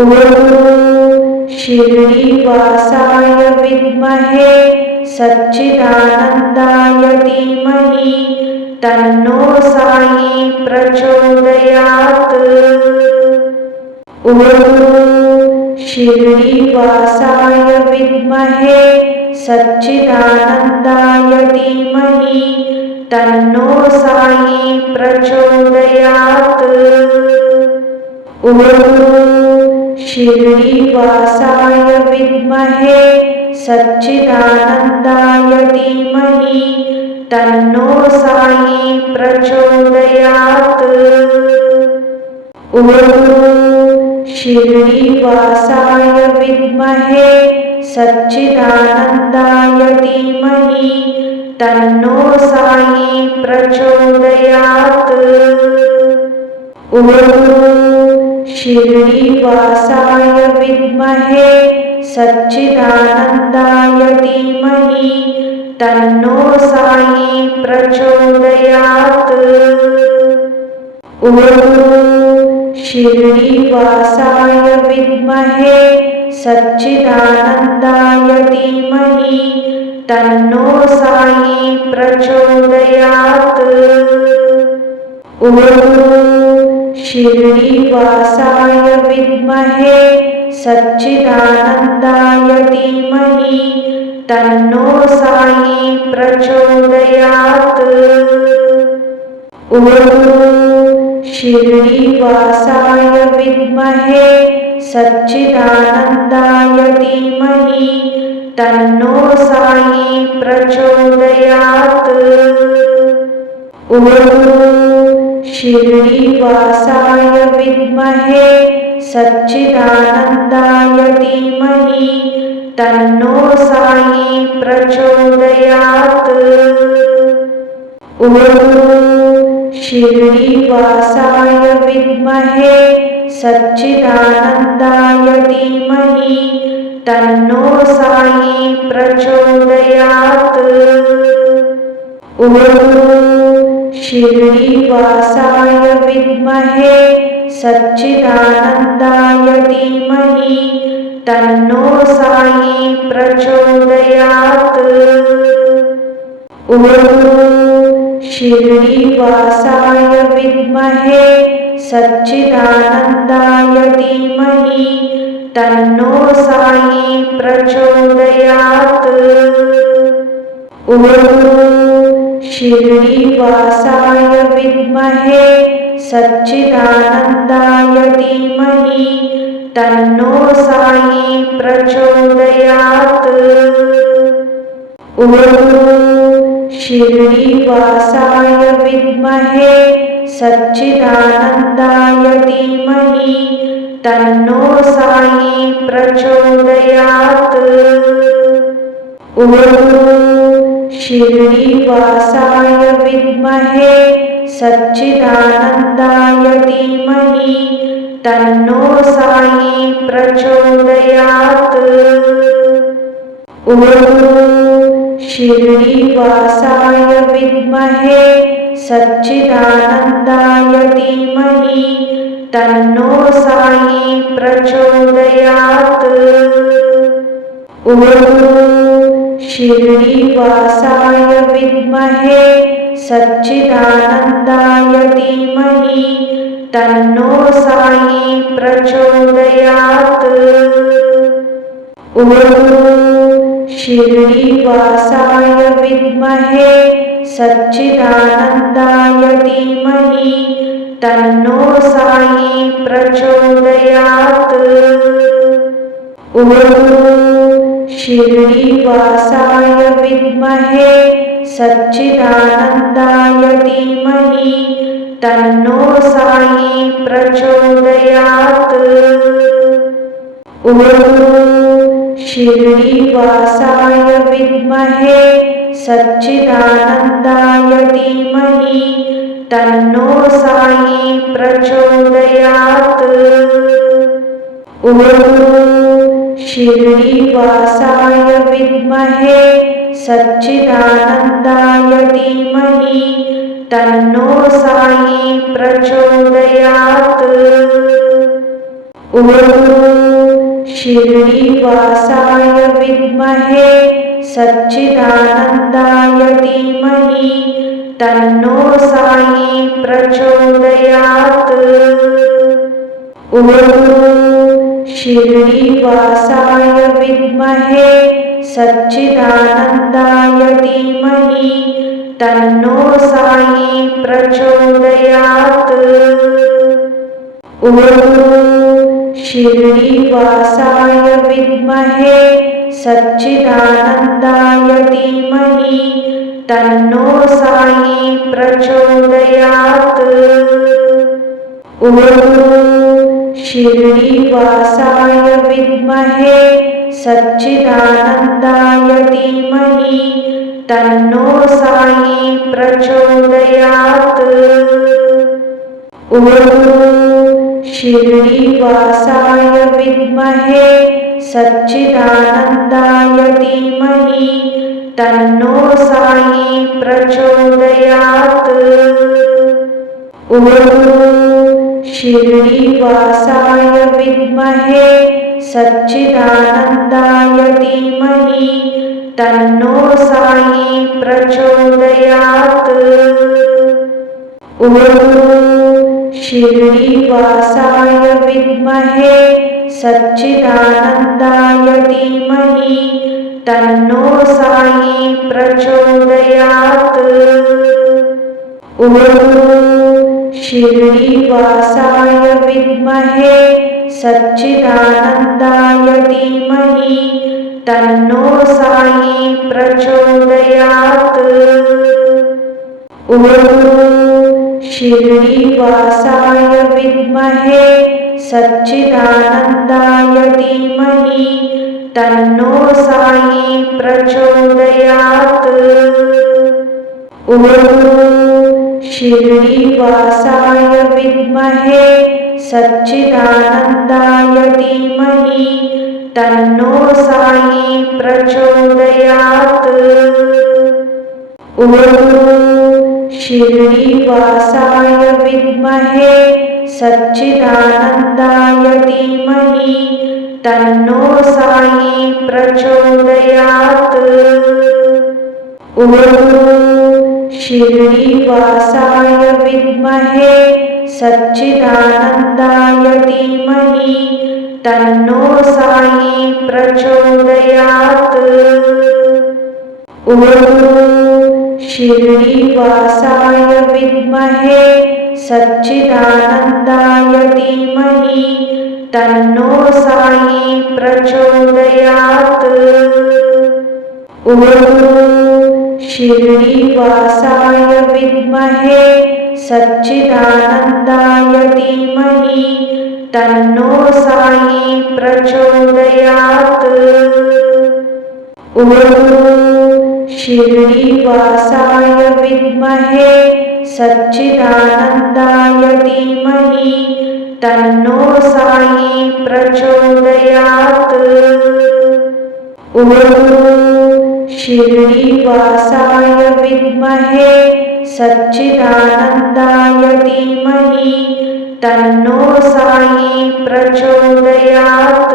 ॐ शिर्डीवासाय विद्महे सच्चिदानन्दाय धीमहि तन्नो साई प्रचोदयात्। ॐ शिर्डीवासाय विद्महे सच्चिदानन्दाय धीमहि तन्नो साई प्रचोदयात्। ॐ शिर्डीवासाय विद्महे सच्चिदानन्दाय धीमहि तन्नो साई प्रचोदयात्। ॐ शिर्डीवासाय विद्महे सच्चिदानन्दाय धीमहि तन्नो साई प्रचोदयात्। ॐ शिर्डीवासाय विद्महे सच्चिदानन्दाय धीमहि तन्नो साई प्रचोदयात्। ॐ शिर्डीवासाय विद्महे सच्चिदानन्दाय धीमहि तन्नो साई प्रचोदयात्। ॐ शिर्डीवासाय विद्महे सच्चिदानन्दाय धीमहि तन्नो साई प्रचोदयात्। ॐ शिर्डीवासाय विद्महे सच्चिदानन्दाय धीमहि तन्नो साई प्रचोदयात्। ॐ शिर्डीवासाय विद्महे सच्चिदानन्दाय धीमहि तन्नो साई प्रचोदयात्। ॐ शिर्डीवासाय विद्महे सच्चिदानन्दाय धीमहि तन्नो साई प्रचोदयात्। ॐ शिर्डीवासाय विद्महे सच्चिदानन्दाय धीमहि तन्नो साई प्रचोदयात्। ॐ शिर्डीवासाय विद्महे सच्चिदानन्दाय धीमहि तन्नो साई प्रचोदयात्। ॐ शिर्डीवासाय विद्महे सच्चिदानन्दाय धीमहि तन्नो साई प्रचोदयात्। ॐ शिर्डीवासाय विद्महे सच्चिदानन्दाय धीमहि तन्नो साई प्रचोदयात्। ॐ शिर्डीवासाय विद्महे सच्चिदानन्दाय धीमहि तन्नो साई प्रचोदयात्। ॐ शिर्डीवासाय विद्महे सच्चिदानन्दाय धीमहि तन्नो साई प्रचोदयात्। ॐ शिर्डीवासाय विद्महे सच्चिदानन्दाय धीमहि तन्नो साई प्रचोदयात्। ॐ शिर्डीवासाय विद्महे सच्चिदानन्दाय धीमहि तन्नो साई प्रचोदयात्। ॐ शिर्डीवासाय विद्महे सच्चिदानन्दाय धीमहि तन्नो साई प्रचोदयात्। ॐ शिर्डीवासाय विद्महे सच्चिदानन्दाय धीमहि तन्नो साई प्रचोदयात्। ॐ शिर्डीवासाय विद्महे सच्चिदानन्दाय धीमहि तन्नो साई प्रचोदयात्। ॐ शिर्डीवासाय विद्महे सच्चिदानन्दाय धीमहि तन्नो साई प्रचोदयात्। ॐ शिर्डीवासाय विद्महे सच्चिदानन्दाय धीमहि तन्नो साई प्रचोदयात्। ॐ शिर्डीवासाय विद्महे सच्चिदानन्दाय धीमहि तन्नो साई प्रचोदयात्। ॐ शिर्डीवासाय विद्महे सच्चिदानन्दाय धीमहि तन्नो साई प्रचोदयात्। ॐ शिर्डीवासाय विद्महे सच्चिदानन्दाय धीमहि तन्नो साई प्रचोदयात्। ॐ शिर्डीवासाय विद्महे सच्चिदानन्दाय धीमहि तन्नो साई प्रचोदयात्। ॐ शिर्डीवासाय विद्महे सच्चिदानन्दाय धीमहि तन्नो साई प्रचोदयात्। ॐ शिर्डीवासाय विद्महे सच्चिदानन्दाय धीमहि तन्नो साई प्रचोदयात्। ॐ शिर्डीवासाय विद्महे सच्चिदानन्दाय धीमहि तन्नो साई प्रचोदयात्। ॐ शिर्डीवासाय विद्महे सच्चिदानन्दाय धीमहि तन्नो साई प्रचोदयात्। ॐ शिर्डीवासाय विद्महे सच्चिदानन्दाय धीमहि तन्नो साई प्रचोदयात्। ॐ शिर्डीवासाय विद्महे सच्चिदानन्दाय धीमहि तन्नो साई प्रचोदयात्। ॐ शिर्डीवासाय विद्महे सच्चिदानन्दाय धीमहि तन्नो साई प्रचोदयात्। ॐ शिर्डीवासाय विद्महे सच्चिदानन्दाय धीमहि तन्नो साई प्रचोदयात्। ॐ शिर्डीवासाय विद्महे सच्चिदानन्दाय धीमहि तन्नो साई प्रचोदयात्। ॐ शिर्डीवासाय विद्महे सच्चिदानन्दाय धीमहि तन्नो साई प्रचोदयात्।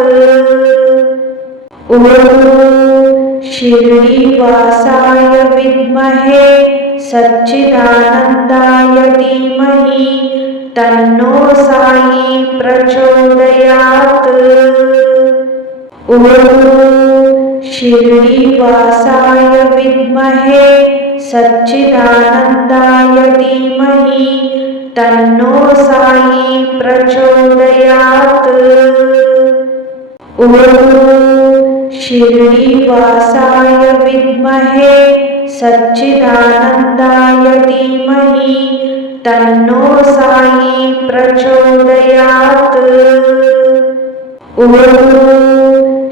ॐ शिर्डीवासाय विद्महे सच्चिदानन्दाय धीमहि तन्नो साई प्रचोदयात्। ॐ शिर्डीवासाय विद्महे सच्चिदानन्दाय धीमहि तन्नो साई प्रचोदयात्। ॐ शिर्डीवासाय विद्महे सच्चिदानन्दाय धीमहि तन्नो साई प्रचोदयात्। ॐ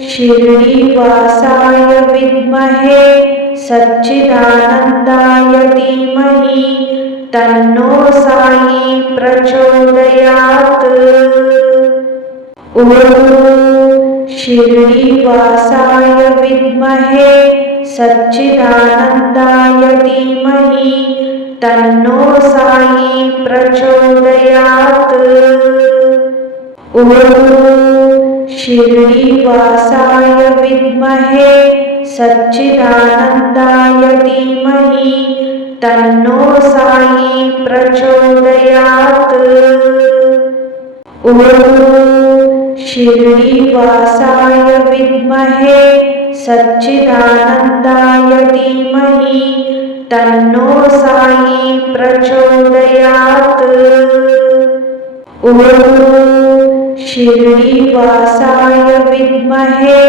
शिर्डीवासाय विद्महे सच्चिदानन्दाय धीमहि तन्नो साई प्रचोदयात्। ॐ शिर्डीवासाय विद्महे सच्चिदानन्दाय धीमहि तन्नो साई प्रचोदयात्। ॐ शिर्डीवासाय विद्महे सच्चिदानन्दाय धीमहि तन्नो साई प्रचोदयात्। ॐ शिर्डीवासाय विद्महे सच्चिदानन्दाय धीमहि तन्नो साई प्रचोदयात्। ॐ शिर्डीवासाय विद्महे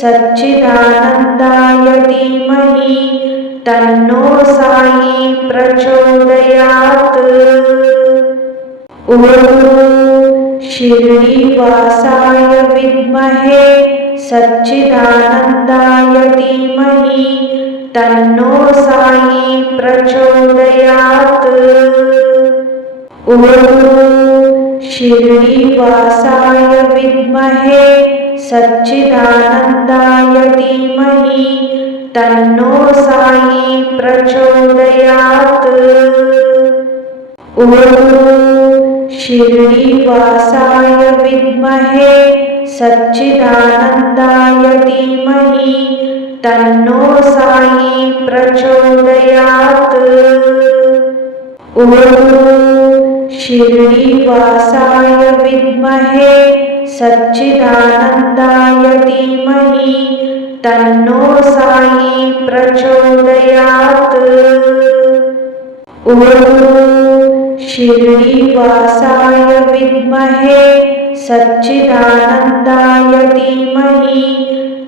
सच्चिदानन्दाय धीमहि तन्नो साई प्रचोदयात्। ॐ शिर्डीवासाय विद्महे सच्चिदानन्दाय धीमहि तन्नो साई प्रचोदयात्। ॐ शिर्डीवासाय विद्महे सच्चिदानन्दाय धीमहि तन्नो साई प्रचोदयात्। ॐ शिर्डीवासाय विद्महे सच्चिदानन्दाय धीमहि तन्नो साई प्रचोदयात्। ॐ शिर्डीवासाय विद्महे सच्चिदानन्दाय धीमहि तन्नो साई प्रचोदयात्। ॐ शिर्डीवासाय विद्महे सच्चिदानन्दाय धीमहि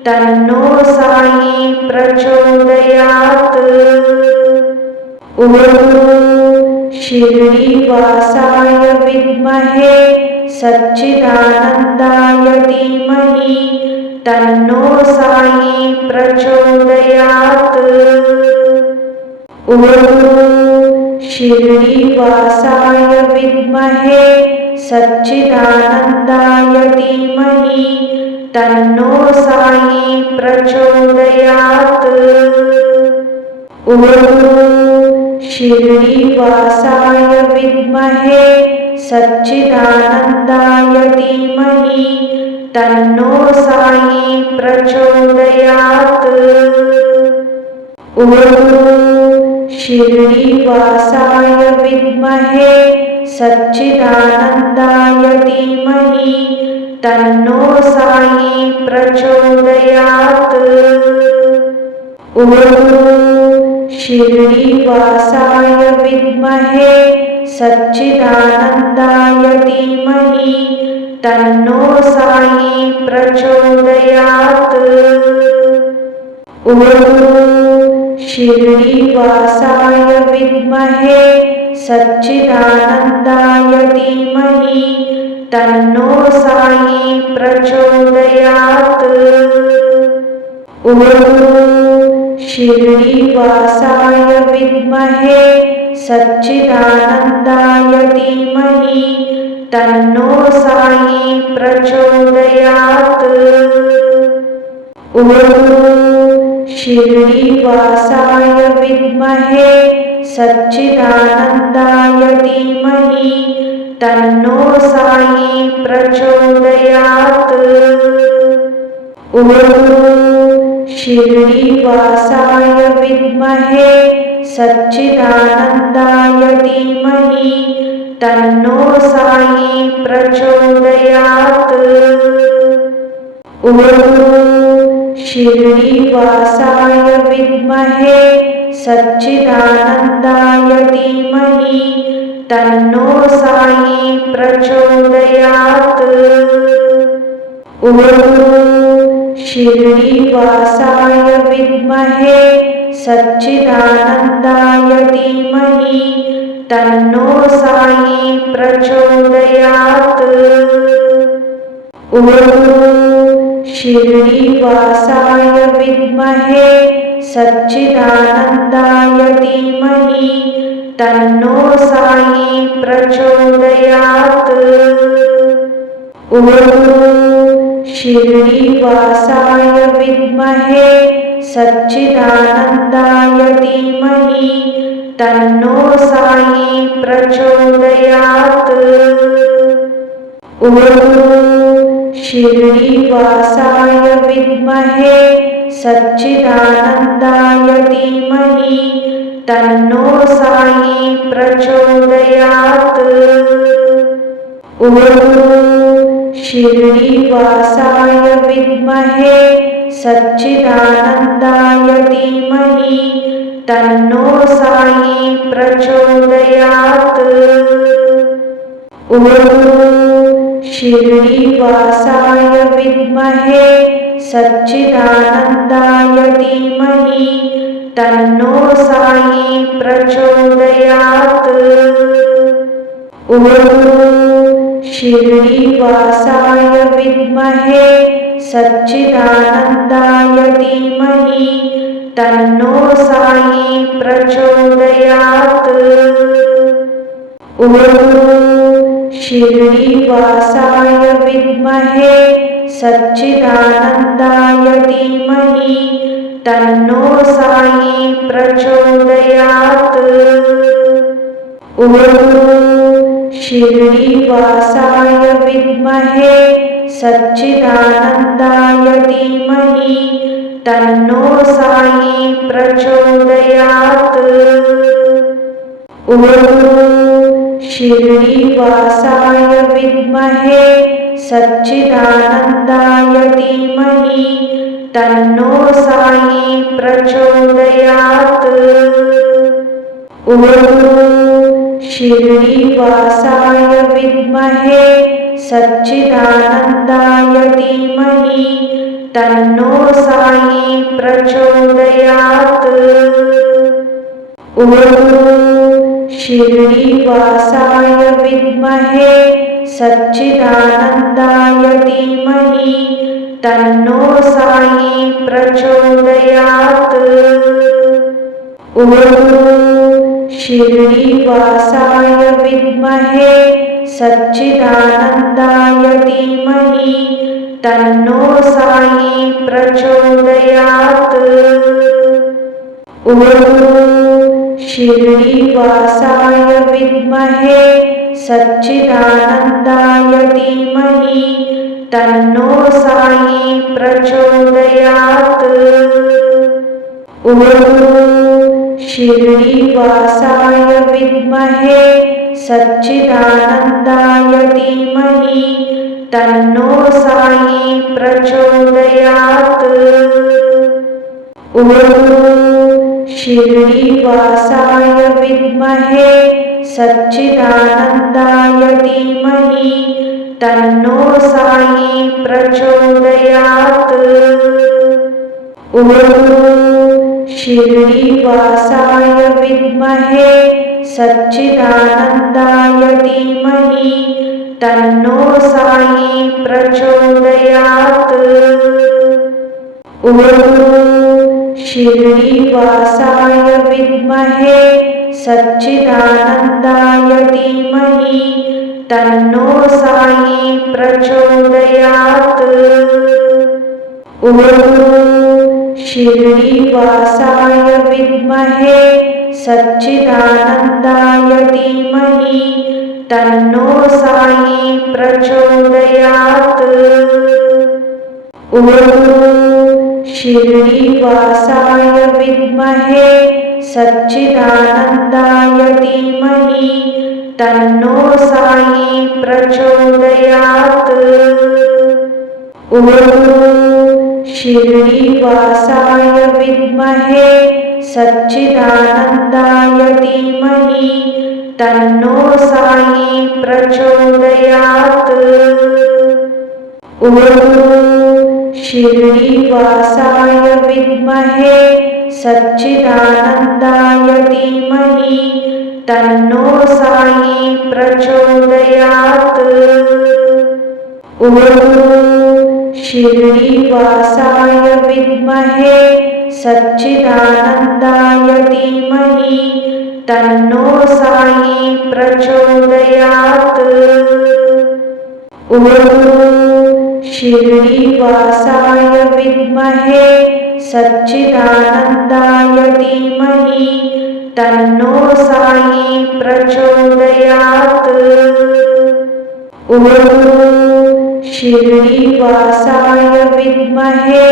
तन्नो साई प्रचोदयात्। ॐ शिर्डीवासाय विद्महे सच्चिदानन्दाय धीमहि तन्नो साई प्रचोदयात्। ॐ शिर्डीवासाय विद्महे सच्चिदानन्दाय धीमहि तन्नो साई प्रचोदयात्। ॐ शिर्डीवासाय विद्महे सच्चिदानन्दाय धीमहि तन्नो साई प्रचोदयात्। ॐ शिर्डीवासाय विद्महे सच्चिदानन्दाय धीमहि तन्नो साई प्रचोदयात्। ॐ शिर्डीवासाय विद्महे सच्चिदानन्दाय धीमहि तन्नो साई प्रचोदयात्। ॐ शिर्डीवासाय विद्महे सच्चिदानन्दाय धीमहि तन्नो साई प्रचोदयात्। ॐ शिर्डीवासाय विद्महे सच्चिदानन्दाय धीमहि तन्नो साई प्रचोदयात्। ॐ शिर्डीवासाय विद्महे सच्चिदानन्दाय धीमहि तन्नो साई प्रचोदयात्। ॐ शिर्डीवासाय विद्महे सच्चिदानन्दाय धीमहि तन्नो साई प्रचोदयात्। ॐ शिर्डीवासाय विद्महे सच्चिदानन्दाय धीमहि तन्नो साई प्रचोदयात्। ॐ शिर्डीवासाय विद्महे सच्चिदानन्दाय धीमहि तन्नो साई प्रचोदयात्। ॐ शिर्डीवासाय विद्महे सच्चिदानन्दाय धीमहि तन्नो साई प्रचोदयात्। ॐ शिर्डीवासाय विद्महे सच्चिदानन्दाय धीमहि तन्नो साई प्रचोदयात्। ॐ शिर्डीवासाय विद्महे सच्चिदानन्दाय धीमहि तन्नो साई प्रचोदयात्। ॐ शिर्डीवासाय विद्महे सच्चिदानन्दाय धीमहि तन्नो साई प्रचोदयात्। ॐ शिर्डीवासाय विद्महे सच्चिदानन्दाय धीमहि तन्नो साई प्रचोदयात्। ॐ शिर्डीवासाय विद्महे सच्चिदानन्दाय धीमहि तन्नो साई प्रचोदयात्। ॐ शिर्डीवासाय विद्महे सच्चिदानन्दाय धीमहि तन्नो साई प्रचोदयात्। ॐ शिर्डीवासाय विद्महे सच्चिदानन्दाय धीमहि तन्नो साई प्रचोदयात्। ॐ शिर्डीवासाय विद्महे सच्चिदानन्दाय धीमहि तन्नो साई प्रचोदयात्। ॐ शिर्डीवासाय विद्महे सच्चिदानन्दाय धीमहि तन्नो साई प्रचोदयात्। ॐ शिर्डीवासाय विद्महे सच्चिदानन्दाय धीमहि तन्नो साई प्रचोदयात्। ॐ शिर्डीवासाय विद्महे सच्चिदानन्दाय धीमहि तन्नो साई प्रचोदयात्। ॐ शिर्डीवासाय विद्महे सच्चिदानन्दाय धीमहि तन्नो साई प्रचोदयात्। ॐ शिर्डीवासाय विद्महे सच्चिदानन्दाय धीमहि तन्नो साई प्रचोदयात्। ॐ शिर्डीवासाय विद्महे सच्चिदानन्दाय धीमहि तन्नो साई प्रचोदयात्। ॐ शिर्डीवासाय विद्महे सच्चिदानन्दाय धीमहि तन्नो साई प्रचोदयात्। ॐ शिर्डीवासाय विद्महे सच्चिदानन्दाय धीमहि तन्नो साई प्रचोदयात्। ॐ शिर्डीवासाय विद्महे सच्चिदानन्दाय धीमहि तन्नो साई प्रचोदयात्। ॐ शिर्डीवासाय विद्महे सच्चिदानन्दाय धीमहि तन्नो साई प्रचोदयात्। ॐ शिर्डीवासाय विद्महे सच्चिदानन्दाय धीमहि तन्नो साई प्रचोदयात्। ॐ शिर्डीवासाय विद्महे सच्चिदानन्दाय धीमहि तन्नो साई प्रचोदयात्। ॐ शिर्डीवासाय विद्महे सच्चिदानन्दाय धीमहि तन्नो साई प्रचोदयात्। ॐ शिर्डीवासाय विद्महे सच्चिदानन्दाय धीमहि तन्नो साई प्रचोदयात्। ॐ शिर्डीवासाय विद्महे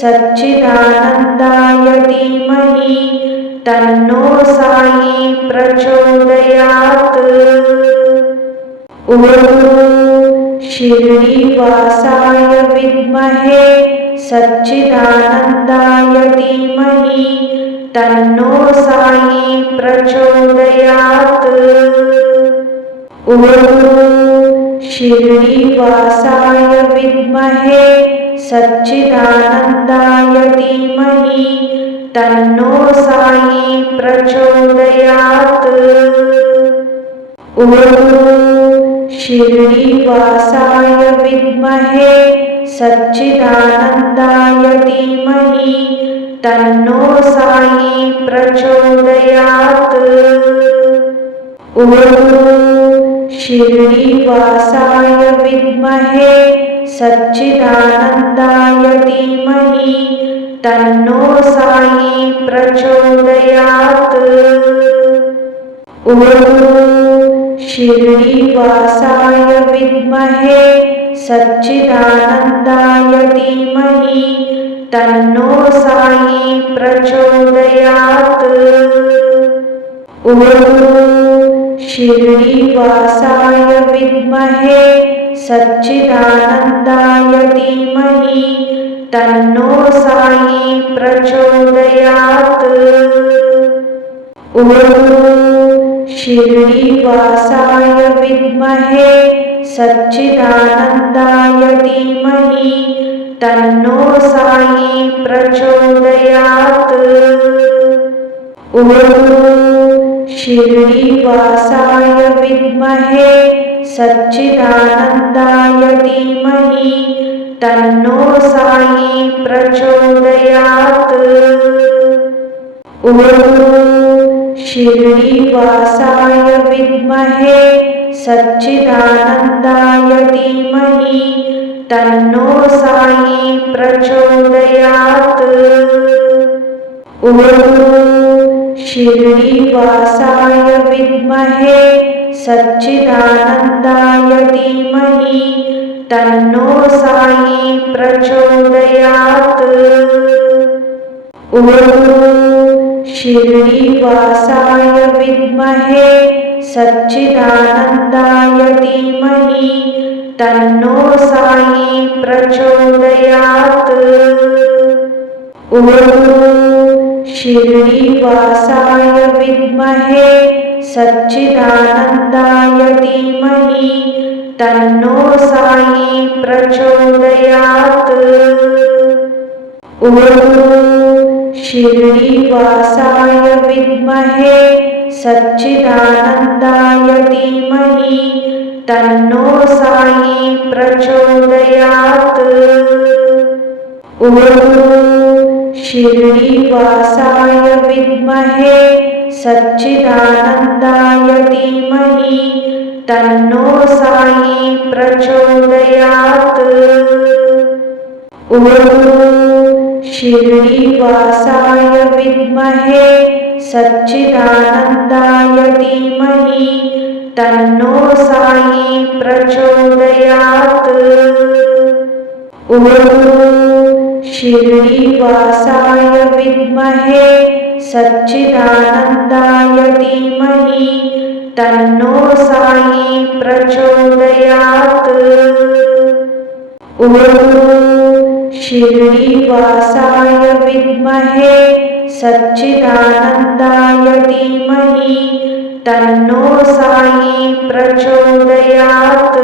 सच्चिदानन्दाय धीमहि तन्नो साई प्रचोदयात्। ॐ शिर्डीवासाय विद्महे सच्चिदानन्दाय धीमहि तन्नो साई प्रचोदयात्। ॐ शिर्डीवासाय विद्महे सच्चिदानन्दाय धीमहि तन्नो साई प्रचोदयात्। ॐ शिर्डीवासाय विद्महे सच्चिदानन्दाय धीमहि तन्नो साई प्रचोदयात्। ॐ शिर्डीवासाय विद्महे सच्चिदानन्दाय धीमहि तन्नो साई प्रचोदयात्। ॐ शिर्डीवासाय विद्महे सच्चिदानन्दाय धीमहि तन्नो साई प्रचोदयात्। ॐ शिर्डीवासाय विद्महे सच्चिदानन्दाय धीमहि तन्नो साई प्रचोदयात्। ॐ शिर्डीवासाय विद्महे सच्चिदानन्दाय धीमहि तन्नो साई प्रचोदयात्। ॐ शिर्डीवासाय विद्महे सच्चिदानन्दाय धीमहि तन्नो साई प्रचोदयात्। ॐ शिर्डीवासाय विद्महे सच्चिदानन्दाय धीमहि तन्नो साई प्रचोदयात्। ॐ शिर्डीवासाय विद्महे सच्चिदानन्दाय धीमहि तन्नो साई प्रचोदयात्। ॐ शिर्डीवासाय विद्महे सच्चिदानन्दाय धीमहि तन्नो साई प्रचोदयात्। ॐ शिर्डीवासाय विद्महे सच्चिदानन्दाय धीमहि तन्नो साई प्रचोदयात्। ॐ शिर्डीवासाय विद्महे सच्चिदानन्दाय धीमहि तन्नो साई प्रचोदयात्। ॐ शिर्डीवासाय विद्महे सच्चिदानन्दाय धीमहि तन्नो साई प्रचोदयात्। ॐ शिर्डीवासाय विद्महे सच्चिदानन्दाय धीमहि तन्नो साई प्रचोदयात्। ॐ शिर्डीवासाय विद्महे सच्चिदानन्दाय धीमहि तन्नो साई प्रचोदयात्। ॐ शिर्डीवासाय विद्महे सच्चिदानन्दाय धीमहि तन्नो साई प्रचोदयात्।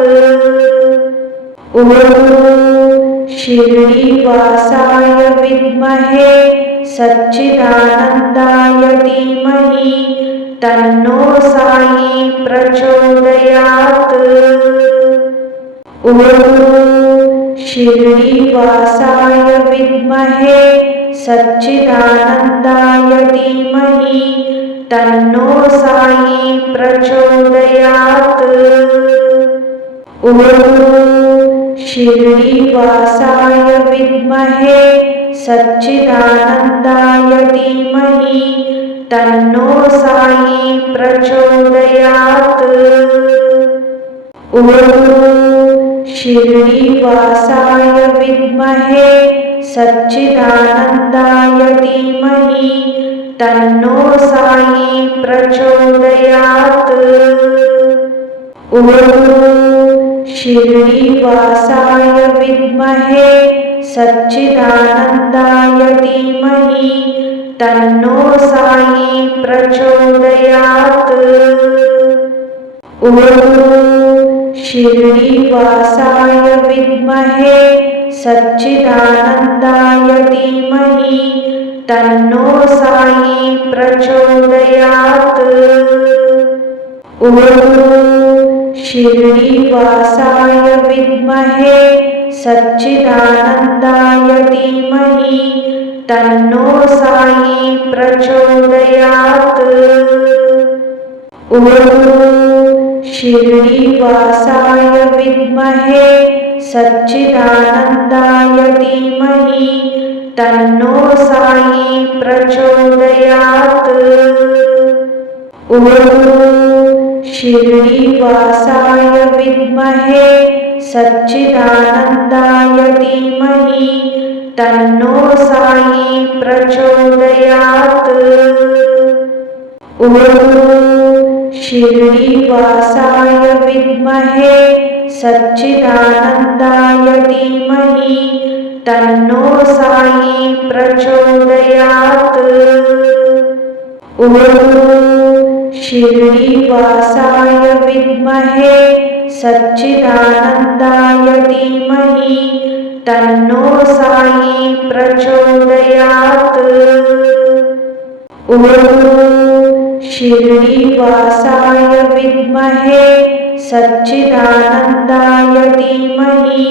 ॐ शिर्डीवासाय विद्महे सच्चिदानन्दाय धीमहि तन्नो साई प्रचोदयात्। ॐ शिर्डीवासाय विद्महे सच्चिदानन्दाय धीमहि तन्नो साई प्रचोदयात्। ॐ शिर्डीवासाय विद्महे सच्चिदानन्दाय धीमहि तन्नो साई प्रचोदयात्। ॐ शिर्डीवासाय विद्महे सच्चिदानन्दाय धीमहि तन्नो साई प्रचोदयात्। ॐ शिर्डीवासाय विद्महे सच्चिदानन्दाय धीमहि तन्नो साई प्रचोदयात्। ॐ शिर्डीवासाय विद्महे सच्चिदानन्दाय धीमहि तन्नो साई प्रचोदयात्। ॐ शिर्डीवासाय विद्महे सच्चिदानन्दाय धीमहि तन्नो साई प्रचोदयात्। ॐ शिर्डीवासाय विद्महे सच्चिदानन्दाय धीमहि तन्नो साई प्रचोदयात्। ॐ शिर्डीवासाय विद्महे सच्चिदानन्दाय धीमहि तन्नो साई प्रचोदयात्। ॐ शिर्डीवासाय विद्महे सच्चिदानन्दाय धीमहि तन्नो साई प्रचोदयात्। ॐ शिर्डीवासाय विद्महे सच्चिदानन्दाय धीमहि तन्नो साई प्रचोदयात्। ॐ शिर्डीवासाय विद्महे सच्चिदानन्दाय धीमहि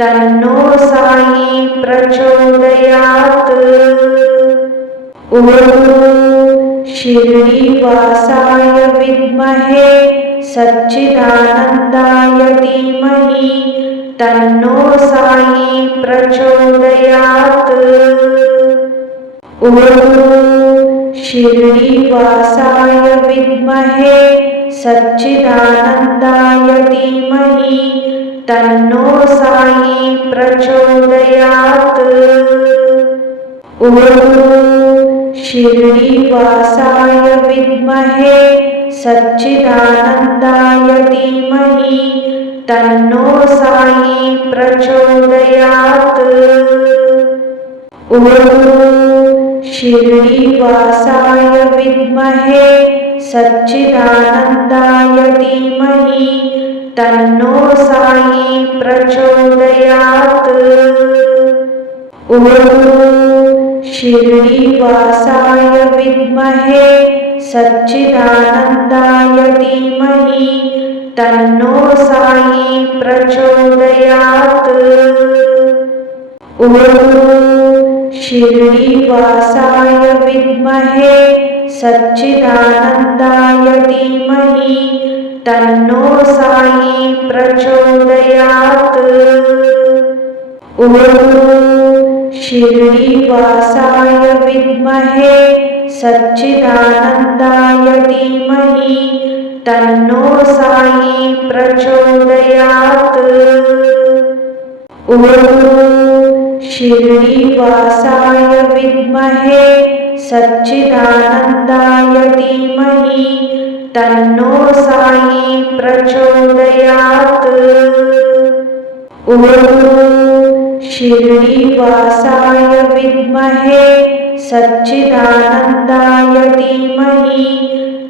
तन्नो साई प्रचोदयात्। ॐ शिर्डीवासाय विद्महे सच्चिदानन्दाय धीमहि तन्नो साई प्रचोदयात्। ॐ शिर्डीवासाय विद्महे सच्चिदानन्दाय धीमहि तन्नो साई प्रचोदयात्। ॐ शिर्डीवासाय विद्महे सच्चिदानन्दाय धीमहि तन्नो साई प्रचोदयात्। ॐ शिर्डीवासाय विद्महे सच्चिदानन्दाय धीमहि तन्नो साई प्रचोदयात्। ॐ शिर्डीवासाय विद्महे सच्चिदानन्दाय धीमहि तन्नो साई प्रचोदयात्। ॐ शिर्डीवासाय विद्महे सच्चिदानन्दाय धीमहि तन्नो साई प्रचोदयात्। ॐ शिर्डीवासाय विद्महे सच्चिदानन्दाय धीमहि तन्नो साई प्रचोदयात्। ॐ शिर्डीवासाय विद्महे सच्चिदानन्दाय धीमहि तन्नो साई प्रचोदयात्। ॐ शिर्डीवासाय विद्महे सच्चिदानन्दाय धीमहि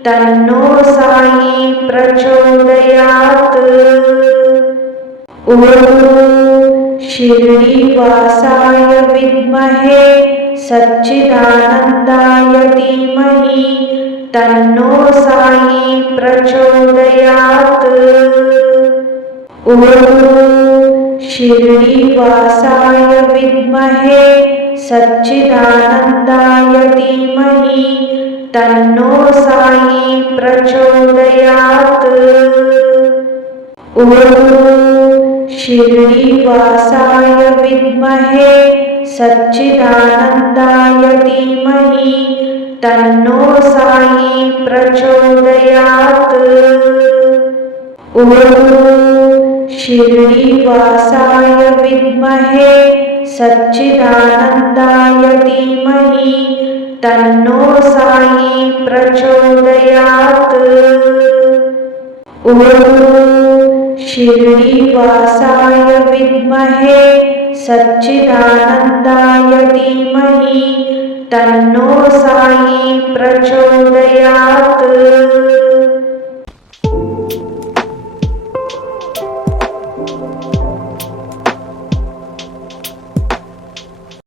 तन्नो साई प्रचोदयात्। ॐ शिर्डीवासाय विद्महे सच्चिदानन्दाय धीमहि तन्नो साई प्रचोदयात्। ॐ शिर्डीवासाय विद्महे सच्चिदानन्दाय धीमहि तन्नो साई प्रचोदयात्। ॐ शिर्डीवासाय विद्महे सच्चिदानन्दाय धीमहि तन्नो साई प्रचोदयात्। ॐ शिर्डीवासाय विद्महे सच्चिदानंदाय धीमहि तन्नो साई प्रचोदयात्। ओम शिर्डीवासाय विद्महे सच्चिदानंदाय धीमहि तन्नो साई प्रचोदयात्।